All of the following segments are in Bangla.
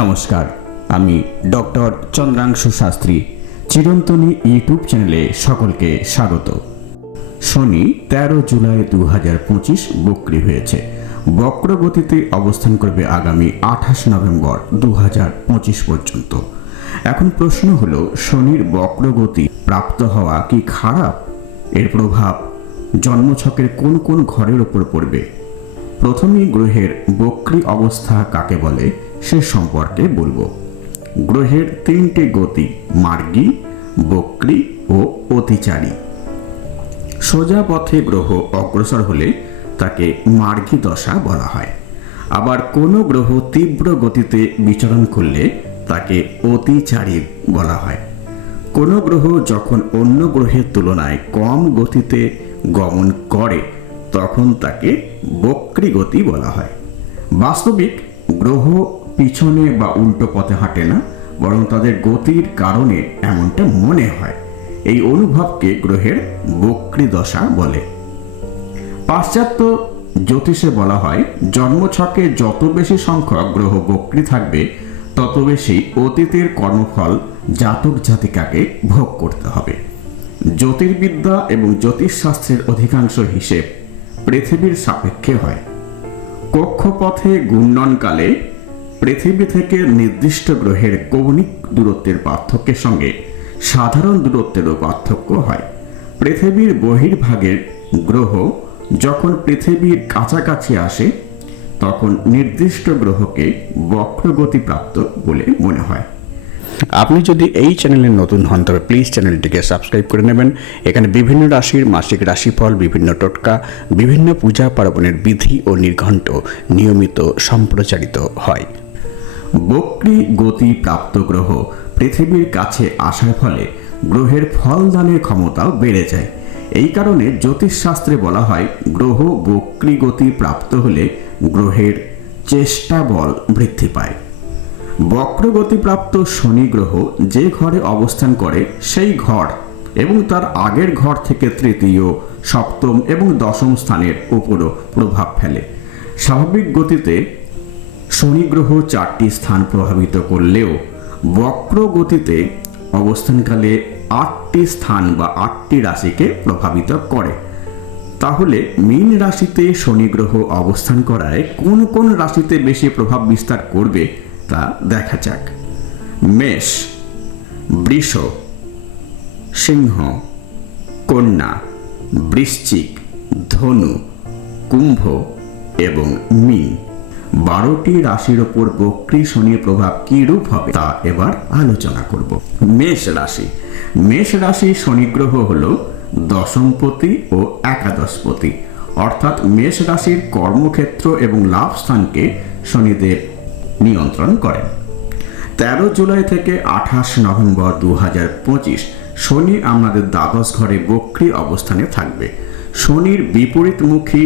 নমস্কার, আমি ডক্টর চন্দ্রাংশু শাস্ত্রী। চিরন্তনী ইউটিউব চ্যানেলে সকলকে স্বাগত। শনি 13 জুলাই 2025 বক্রী হয়েছে। বক্র গতিতে অবস্থান করবে আগামী 28 নভেম্বর 2025 পর্যন্ত। এখন প্রশ্ন হলো, শনির বক্র গতি প্রাপ্ত হওয়া কি খারাপ? এর প্রভাব জন্মছকের কোন কোন ঘরের উপর পড়বে? প্রথমেই গ্রহের বক্রী অবস্থা কাকে বলে সে সম্পর্কে বলবো। গ্রহের তিনটে গতি মার্গী, বক্রী ও অতিচারী। সোজা পথে গ্রহ অগ্রসর হলে তাকে মার্গী দশা বলা হয়। আবার কোনো গ্রহ তীব্র গতিতে বিচরণ করলে তাকে অতিচারী বলা হয়। কোনো গ্রহ যখন অন্য গ্রহের তুলনায় কম গতিতে গমন করে তখন তাকে বক্রী গতি বলা হয়। বাস্তবিক গ্রহ পিছনে বা উল্টো পথে হাঁটে না, বরং তাদের গতির কারণে এমনটা মনে হয়। এই অনুভবকে গ্রহের বক্রী দশা বলে। পাশ্চাত্য জ্যোতিষে বলা হয়, জন্মছকে যত বেশি সংখ্যক গ্রহ বক্রী থাকবে তত বেশি অতীতের কর্মফল জাতক জাতিকাকে ভোগ করতে হবে। জ্যোতির্বিদ্যা এবং জ্যোতিষশাস্ত্রের অধিকাংশ হিসেব পৃথিবীর সাপেক্ষে হয়। কক্ষপথে ঘূর্ণনকালে পৃথিবী থেকে নির্দিষ্ট গ্রহের কৌণিক দূরত্বের পার্থক্যের সঙ্গে সাধারণ দূরত্বেরও পার্থক্য হয়। পৃথিবীর বহির্ভাগের গ্রহ যখন পৃথিবীর কাছাকাছি আসে তখন নির্দিষ্ট গ্রহকে বক্রগতিপ্রাপ্ত বলে মনে হয়। আপনি যদি এই চ্যানেলে নতুন হন তবে প্লিজ চ্যানেলটিকে সাবস্ক্রাইব করে নেবেন। এখানে বিভিন্ন রাশির মাসিক রাশিফল, বিভিন্ন টোটকা, বিভিন্ন পূজা পার্বণের বিধি ও নির্ঘণ্ট নিয়মিত সম্প্রচারিত হয়। বক্রী গতি প্রাপ্ত গ্রহ পৃথিবীর কাছে আসার ফলে গ্রহের ফলদানের ক্ষমতাও বেড়ে যায়। এই কারণে জ্যোতিষশাস্ত্রে বলা হয়, গ্রহ বক্রী গতি প্রাপ্ত হলে গ্রহের চেষ্টা বল বৃদ্ধি পায়। বক্রগতিপ্রাপ্ত শনি গ্রহ যে ঘরে অবস্থান করে সেই ঘর এবং তার আগের ঘর থেকে তৃতীয়, সপ্তম এবং দশম স্থানের উপরও প্রভাব ফেলে। স্বাভাবিক গতিতে শনি গ্রহ 4টি স্থান প্রভাবিত করলেও বক্র গতিতে অবস্থানকালে 8টি স্থান বা 8টি রাশিকে প্রভাবিত করে। তাহলে মীন রাশিতে শনি গ্রহ অবস্থান করায় কোন কোন রাশিতে বেশি প্রভাব বিস্তার করবে তা দেখা যাক। মেষ, বৃষ, সিংহ, কন্যা, বৃশ্চিক, ধনু, কুম্ভ এবং মীন 12টি রাশির ওপর বক্রী শনির প্রভাব কি রূপ হবে তা এবার আলোচনা করব। মেষ রাশি। মেষ রাশি শনি গ্রহ হল দশমপতি ও একাদশপতি, অর্থাৎ মেষ রাশির কর্মক্ষেত্র এবং লাভ স্থানকে শনিদেব নিয়ন্ত্রণ করেন। 13 জুলাই থেকে 28 নভেম্বর 2025 শনি আমাদের দ্বাদশ ঘরে বক্রী অবস্থানে থাকবে। শনির বিপরীতমুখী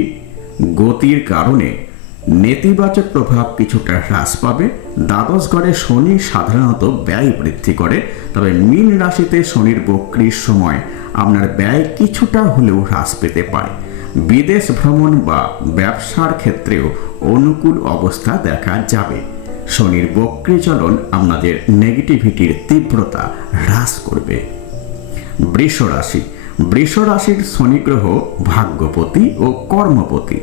গতির কারণে নেতিবাচক প্রভাব কিছুটা হ্রাস পাবে। দ্বাদশ ঘরে শনি সাধারণত ব্যয় বৃদ্ধি করে, তবে মীন রাশিতে শনির বক্রীর সময় আপনার ব্যয় কিছুটা হলেও হ্রাস পেতে পারে। বিদেশ ভ্রমণ বা ব্যবসার ক্ষেত্রেও অনুকূল অবস্থা দেখা যাবে। শনির বক্রী চলন আপনাদের নেগেটিভিটির তীব্রতা হ্রাস করবে। বৃষ রাশি। বৃষ রাশির শনি গ্রহ ভাগ্যপতি ও কর্মপতি।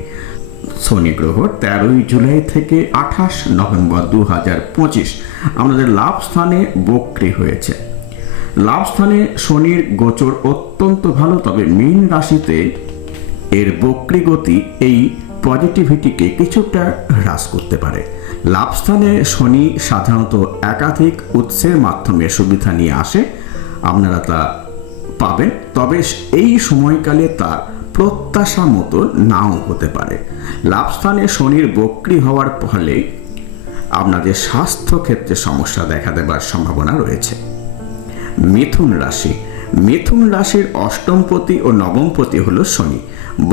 শনি গ্রহ 13 জুলাই থেকে 28 নভেম্বর 2025 আমাদের লাভ স্থানে বক্রী হয়েছে। লাভ স্থানে শনির গোচর অত্যন্ত ভালো, তবে মীন রাশিতে এর বক্রী গতি এই পজিটিভিটিকে কিছুটা হ্রাস করতে পারে। লাভ স্থানে শনি সাধারণত একাধিক উৎসের মাধ্যমে সুবিধা নিয়ে আসে, আপনারা তা পাবেন, তবে এই সময়কালে তার প্রত্যাশা মতো নাও হতে পারে। লাভ স্থানে শনির বক্রী হওয়ার ফলে আপনাদের স্বাস্থ্য ক্ষেত্রে সমস্যা দেখা দেবার সম্ভাবনা রয়েছে। মিথুন রাশি। মিথুন রাশির অষ্টমপতি ও নবমপতি হলো শনি।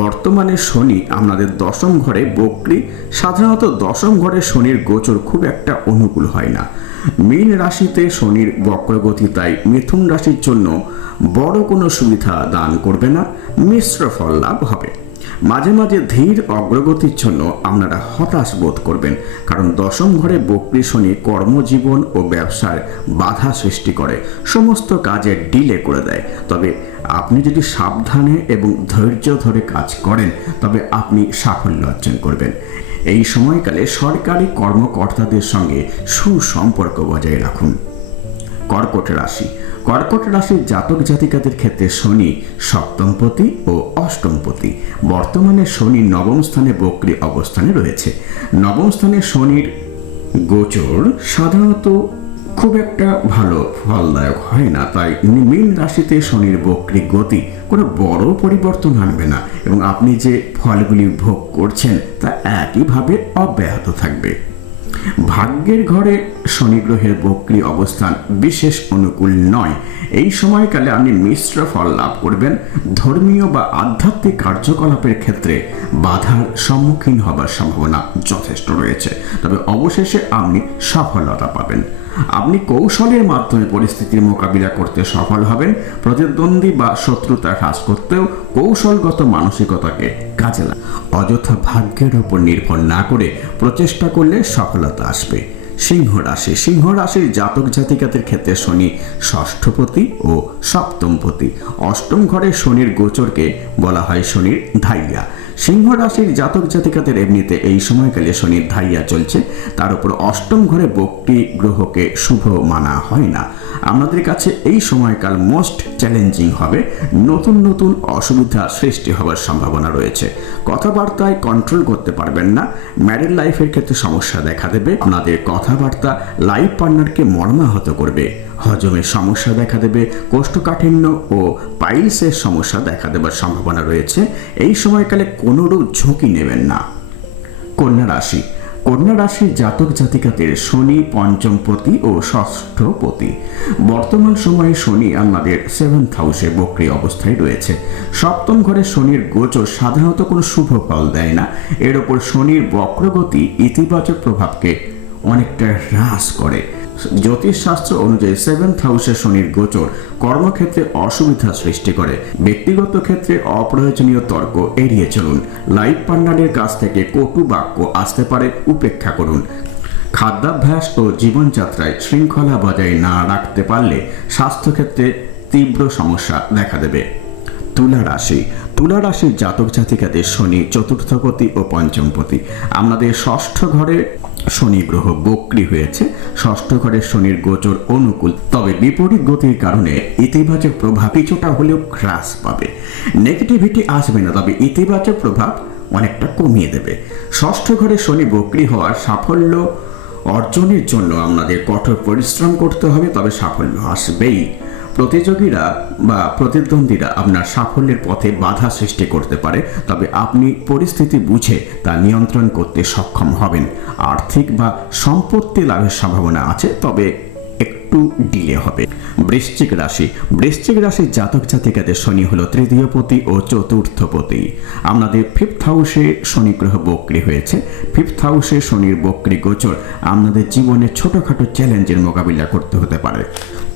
বর্তমানে শনি আপনাদের দশম ঘরে বক্রী। সাধারণত দশম ঘরে শনির গোচর খুব একটা অনুকূল হয় না। মীন রাশিতে শনির বক্রগতি তাই মিথুন রাশির জন্য বড় কোনো সুবিধা দান করবে না, মিশ্র ফল লাভ হবে। মাঝে মাঝে ধীর অগ্রগতির জন্য আপনারা হতাশ বোধ করবেন, কারণ দশম ঘরে বক্রী শনি কর্মজীবন ও ব্যবসায় বাধা সৃষ্টি করে, সমস্ত কাজে ডিলে করে দেয়। তবে আপনি যদি সাবধানে এবং ধৈর্য ধরে কাজ করেন তবে আপনি সাফল্য অর্জন করবেন। এই সময়কালে সরকারি কর্মকর্তাদের সঙ্গে সুসম্পর্ক বজায় রাখুন। কর্কট রাশি। কর্কট রাশির জাতক জাতিকাদের ক্ষেত্রে শনি সপ্তমপতি ও অষ্টমপতি। বর্তমানে শনি নবম স্থানে বক্রী অবস্থানে রয়েছে। নবম স্থানে শনির গোচর সাধারণত খুব একটা ভালো ফলদায়ক হয় না, তাই মীন রাশিতে শনির বক্রী গতি কোনো বড় পরিবর্তন আনবে না এবং আপনি যে ফলগুলি ভোগ করছেন তা একইভাবে অব্যাহত থাকবে। ভাগ্যের ঘরে শনি গ্রহের বক্রী অবস্থান বিশেষ অনুকূল নয়। এই সময়কালে আপনি মিশ্র ফল লাভ করবেন। ধর্মীয় বা আধ্যাত্মিক কার্যকলাপের ক্ষেত্রে বাধার সম্মুখীন হবার সম্ভাবনা যথেষ্ট রয়েছে, তবে অবশেষে আপনি সফলতা পাবেন। আপনি কৌশলের মাধ্যমে পরিস্থিতির মোকাবিলা করতে সফল হবেন। প্রতিদ্বন্দ্বী বা শত্রুতা হ্রাস করতেও কৌশলগত মানসিকতাকে কাজে লাগান। অযথা ভাগ্যের উপর নির্ভর না করে প্রচেষ্টা করলে সফলতা আসবে। সিংহ রাশি। সিংহ রাশির জাতক জাতিকাদের ক্ষেত্রে শনি ষষ্ঠপতি ও সপ্তমপতি। অষ্টম ঘরে শনির গোচরকে বলা হয় শনির ধাইয়া। সিংহ রাশির জাতক জাতিকাদের এমনিতে এই সময়কালে শনির ধাইয়া চলছে, তার উপর অষ্টম ঘরে বক্রী গ্রহকে শুভ মানা হয় না। আপনাদের কাছে এই সময়কাল মোস্ট চ্যালেঞ্জিং হবে। নতুন নতুন অসুবিধা সৃষ্টি হওয়ার সম্ভাবনা রয়েছে। কথাবার্তায় কন্ট্রোল করতে পারবেন না। ম্যারিড লাইফের ক্ষেত্রে সমস্যা দেখা দেবে। আপনাদের কথাবার্তা লাইফ পার্টনারকে মর্মাহত করবে। হজমের সমস্যা দেখা দেবে। কোষ্ঠকাঠিন্য ও পাইলসের সমস্যা দেখা দেবার সম্ভাবনা রয়েছে। এই সময়কালে কোনোরূপ ঝুঁকি নেবেন না। কন্যা রাশি। কন্যা রাশির জাতক জাতিকাদের শনি পঞ্চমপতি ও ষষ্ঠপতি। বর্তমান সময়ে শনি আমাদের 7th হাউসে বক্রী অবস্থায় রয়েছে। সপ্তম ঘরে শনির গোচর সাধারণত কোনো শুভ ফল দেয় না। এর ওপর শনির বক্রগতি ইতিবাচক প্রভাবকে অনেকটা হ্রাস করে। জ্যোতিষশাস্ত্র অনুযায়ী 7th হাউসে শনির গোচর কর্মক্ষেত্রে অসুবিধা সৃষ্টি করে। ব্যক্তিগত ক্ষেত্রে অপ্রয়োজনীয় তর্ক এড়িয়ে চলুন। লাইফ পার্টনারের কাছ থেকে কটু বাক্য আসতে পারে, উপেক্ষা করুন। খাদ্যাভ্যাস ও জীবনযাত্রায় শৃঙ্খলা বজায় না রাখতে পারলে স্বাস্থ্যক্ষেত্রে তীব্র সমস্যা দেখা দেবে। তুলা রাশি। তুলা রাশির জাতক জাতিকাদের শনি চতুর্থপতি ও পঞ্চমপতি। আমাদের ষষ্ঠ ঘরে শনি গ্রহ বক্রী হয়েছে। ষষ্ঠ ঘরে শনির গোচর অনুকূল, তবে বিপরীত গতির কারণে ইতিবাচক প্রভাব কিছুটা হলেও হ্রাস পাবে। নেগেটিভিটি আসবে না, তবে ইতিবাচক প্রভাব অনেকটা কমিয়ে দেবে। ষষ্ঠ ঘরে শনি বক্রী হওয়ার সাফল্য অর্জনের জন্য আপনাদের কঠোর পরিশ্রম করতে হবে, তবে সাফল্য আসবেই। প্রতিযোগীরা বা প্রতিদ্বন্দ্বীরা আপনার সাফল্যের পথে বাধা সৃষ্টি করতে পারে, তবে আপনি পরিস্থিতি বুঝে তা নিয়ন্ত্রণ করতে সক্ষম হবেন। আর্থিক বা সম্পত্তি লাভের সম্ভাবনা আছে, তবে একটু ডিলে হবে। বৃশ্চিক রাশি। বৃশ্চিক রাশির জাতক জাতিকাদের শনি হলো তৃতীয়পতি ও চতুর্থপতি। আপনাদের 5th হাউসে শনি গ্রহ বক্রী হয়েছে। 5th হাউসে শনির বক্রী গোচর আপনাদের জীবনে ছোটখাটো চ্যালেঞ্জের মোকাবিলা করতে হতে পারে।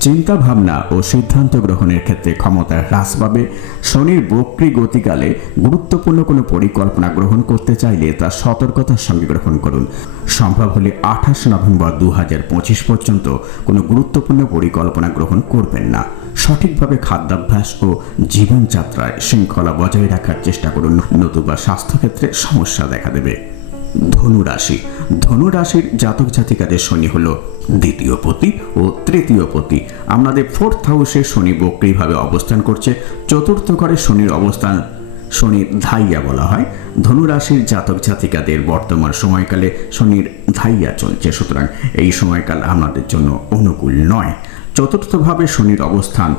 চিন্তা ভাবনা ও সিদ্ধান্ত গ্রহণের ক্ষেত্রে ক্ষমতা হ্রাস পাবে। শনির বক্রী গতিকালে গুরুত্বপূর্ণ কোনো পরিকল্পনা গ্রহণ করতে চাইলে তা সতর্কতার সঙ্গে গ্রহণ করুন। সম্ভব হলে 28 নভেম্বর 2025 পর্যন্ত কোনো গুরুত্বপূর্ণ পরিকল্পনা গ্রহণ করবেন না। সঠিকভাবে খাদ্যাভ্যাস ও জীবনযাত্রায় শৃঙ্খলা বজায় রাখার চেষ্টা করুন, নতুবা স্বাস্থ্যক্ষেত্রে সমস্যা দেখা দেবে। ধনু রাশি। ধনু রাশির জাতক জাতিকাদের শনি হলো দ্বিতীয়পতি ও তৃতীয়পতি। আমাদের 4th হাউসে শনি বক্রীভাবে অবস্থান করছে। চতুর্থ ঘরে শনির অবস্থান শনির ধাইয়া বলা হয়। ধনু রাশির জাতক জাতিকাদের বর্তমান সময়কালে শনির ধাইয়া চলছে, সুতরাং এই সময়কাল আমাদের জন্য অনুকূল নয়। চতুর্থভাবে শনির অবস্থান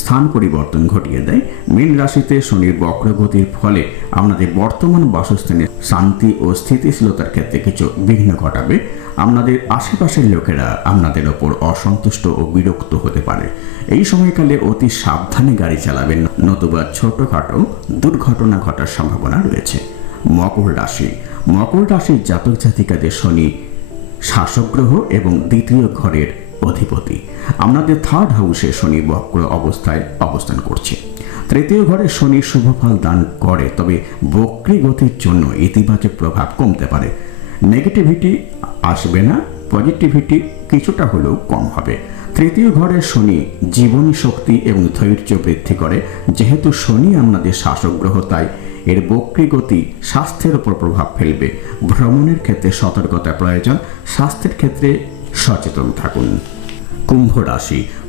স্থান পরিবর্তন ঘটিয়ে দেয়। মীন রাশিতে শনির বক্রগতির ফলে আমাদের বর্তমান বাসস্থানে শান্তি ও স্থিতিশীলতার ক্ষেত্রে কিছু বিঘ্ন ঘটাবে। আপনাদের আশেপাশের লোকেরা আপনাদের ওপর অসন্তুষ্ট ও বিরক্ত হতে পারে। এই সময়কালে অতি সাবধানে গাড়ি চালাবেন, নতুবা ছোটখাটো দুর্ঘটনা ঘটার সম্ভাবনা রয়েছে। মকর রাশি। মকর রাশির জাতক জাতিকাদের শনি শাসক গ্রহ এবং দ্বিতীয় ঘরের অধিপতি। আমাদের 3rd হাউসে শনি বক্র অবস্থায় অবস্থান করছে। তৃতীয় ঘরে শনি শুভ ফল দান করে, তবে বক্রী গতির জন্য ইতিবাচক প্রভাব কমতে পারে। নেগেটিভিটি আসবে না, পজিটিভিটি কিছুটা হলেও কম হবে। তৃতীয় ঘরে শনি জীবনী শক্তি এবং ধৈর্য বৃদ্ধি করে। যেহেতু শনি আমাদের শাসক গ্রহ, তাই এর বক্রী গতি স্বাস্থ্যের উপর প্রভাব ফেলবে। ভ্রমণের ক্ষেত্রে সতর্কতা প্রয়োজন, স্বাস্থ্যের ক্ষেত্রে সচেতন থাকুন।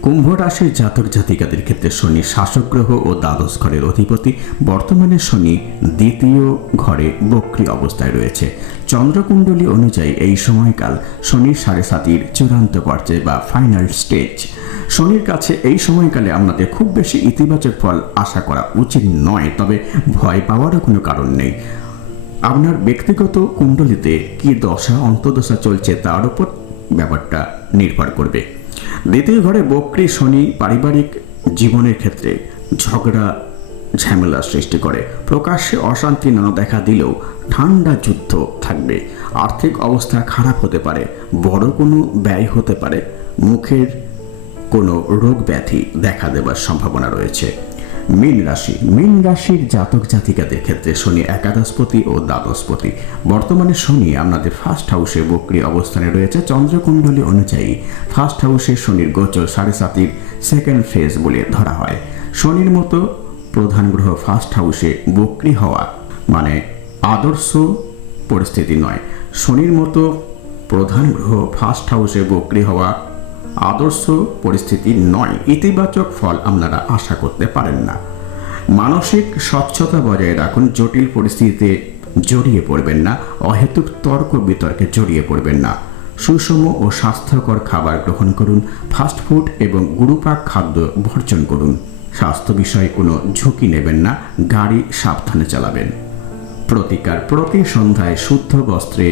কুম্ভ রাশির জাতক জাতিকাদের ক্ষেত্রে শনি শাসক গ্রহ ও দ্বাদশ ঘরের অধিপতি। বর্তমানে শনি দ্বিতীয় ঘরে বক্রী অবস্থায় রয়েছে। চন্দ্রকুণ্ডলী অনুযায়ী এই সময়কাল শনির 7.5 চূড়ান্ত পর্যায়ে বা ফাইনাল স্টেজ। শনির কাছে এই সময়কালে আপনাদের খুব বেশি ইতিবাচক ফল আশা করা উচিত নয়, তবে ভয় পাওয়ারও কোনো কারণ নেই। আপনার ব্যক্তিগত কুণ্ডলিতে কি দশা অন্তর্দশা চলছে তার উপর ব্যাপারটা নির্ভর করবে। দ্বিতীয় ঘরে বক্রী শনি পারিবারিক জীবনের ক্ষেত্রে ঝগড়া ঝামেলা সৃষ্টি করে। প্রকাশ্যে অশান্তি না দেখা দিলেও ঠান্ডা যুদ্ধ থাকবে। আর্থিক অবস্থা খারাপ হতে পারে, বড় কোনো ব্যয় হতে পারে, মুখের কোনো রোগ ব্যাধি দেখা দেবার সম্ভাবনা রয়েছে। মীন রাশির জাতক জাতিকাদের ক্ষেত্রে শনি একাদশপতি ও দ্বাদশপতি। বর্তমানে শনি আপনাদের ফার্স্ট হাউসে বক্রী অবস্থানে রয়েছে। চন্দ্রকুণ্ডলী অনুযায়ী ফার্স্ট হাউসে শনির গোচর 7.5 সেকেন্ড ফেজ বলে ধরা হয়। শনির মতো প্রধান গ্রহ ফার্স্ট হাউসে বক্রী হওয়া মানে আদর্শ পরিস্থিতি নয়। শনির মতো প্রধান গ্রহ ফার্স্ট হাউসে বক্রী হওয়া আদর্শ পরিস্থিতি নয়। ইতিবাচক ফল আপনারা আশা করতে পারেন না। মানসিক স্বচ্ছতা বজায় রাখুন। জটিল পরিস্থিতিতে জড়িয়ে পড়বেন না। অহেতুক তর্ক বিতর্কে জড়িয়ে পড়বেন না। সুষম ও স্বাস্থ্যকর খাবার গ্রহণ করুন। ফাস্টফুড এবং গুরুপাক খাদ্য বর্জন করুন। স্বাস্থ্য বিষয়ে কোনো ঝুঁকি নেবেন না। গাড়ি সাবধানে চালাবেন। প্রতিকার: প্রতি সন্ধ্যায় শুদ্ধ বস্ত্রে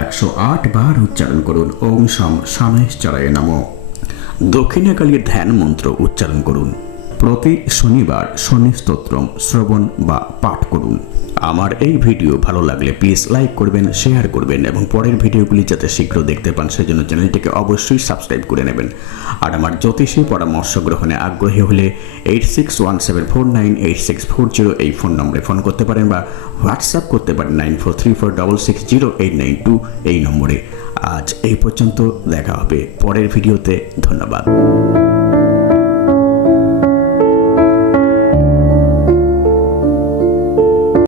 108 বার উচ্চারণ করুন ওম শম শামেশ্বরায় নমঃ। দক্ষিণাকালীর ধ্যান মন্ত্র উচ্চারণ করুন। প্রতি শনিবার শনি স্তোত্রম শ্রবণ বা পাঠ করুন। আমার এই ভিডিও ভালো লাগলে প্লিজ লাইক করবেন, শেয়ার করবেন এবং পরের ভিডিওগুলি যাতে শীঘ্র দেখতে পান সেজন্য চ্যানেলটিকে অবশ্যই সাবস্ক্রাইব করে নেবেন। আর আমার জ্যোতিষী পরামর্শ গ্রহণে আগ্রহী হলে 8617498640 এই ফোন নম্বরে ফোন করতে পারেন বা হোয়াটসঅ্যাপ করতে পারেন 9434660892 এই নম্বরে। আজ এই পর্যন্ত, দেখা হবে পরের ভিডিওতে। ধন্যবাদ।